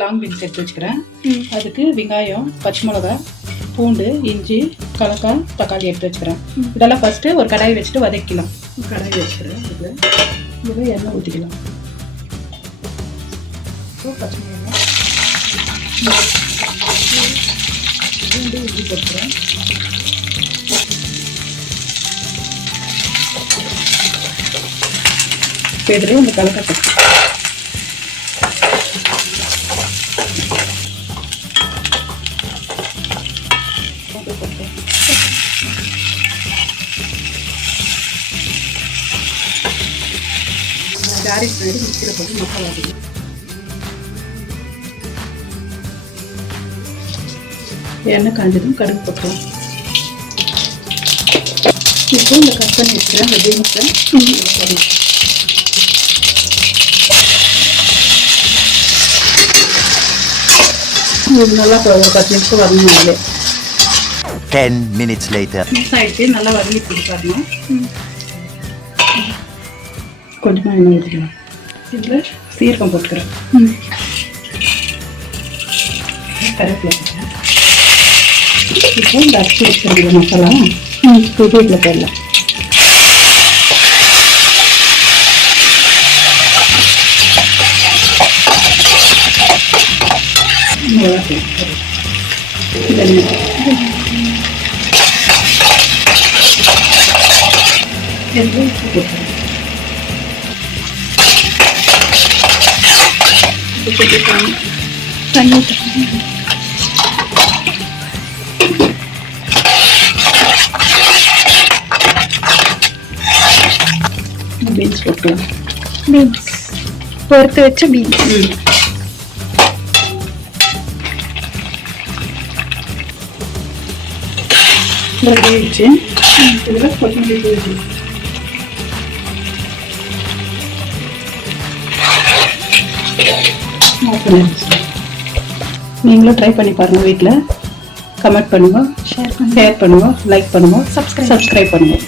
Long beans எடுத்து வச்சுக்கிறேன். அதுக்கு வெங்காயம், பச்சை மிளகா, பூண்டு, இஞ்சி, கலக்காய், தக்காளி எடுத்து வச்சுக்கிறேன். இதெல்லாம் ஃபஸ்ட்டு ஒரு கடாய் வச்சுட்டு வதக்கிக்கலாம். கடாய் வச்சுக்கிறேன். இதில் எண்ணெய் ஊற்றிக்கலாம். பச்சை மிளகா, பூண்டு, இஞ்சி போட்டுக்கிறேன். இதில் இந்த கலக்காய் கேரட் மாதிரி மிக்சியில் போட்டு மசாலா போடணும். எண்ணெய் காஞ்சதும் கடுகு போட்டுக்கலாம். இப்போ இந்த கட் பண்ணி வச்சுக்கிறேன் இந்த பீன்ஸை நல்லா ஒரு 10 நிமிஷம் வரணும். அதிலே 10 minutes later. மிக்ஸ் ஆகிடுச்சு. நல்லா வதங்கி பிடிக்காதணும். கொஞ்சமாக எண்ணெய் ஊற்றிக்கலாம். இதில் சீரகம் போட்டுக்கிறேன். கருவேப்பிலை போட்டுக்கிறேன். இப்போ இந்த அரிசி வச்சுருக்கிற மசாலா இதில் போடலாம். பீன்ஸ் போட்டுக்கலாம். பீன்ஸ் வறுத்து வச்ச பீன்ஸ். வேவிச்சு இதில் கொத்தமல்லி தூவி நீங்களும் ட்ரை பண்ணி பாருங்கள். வீட்டில் கமெண்ட் பண்ணுங்கள், ஷேர் பண்ணுங்கள், லைக் பண்ணுங்கள், சப்ஸ்கிரைப் பண்ணுங்கள்.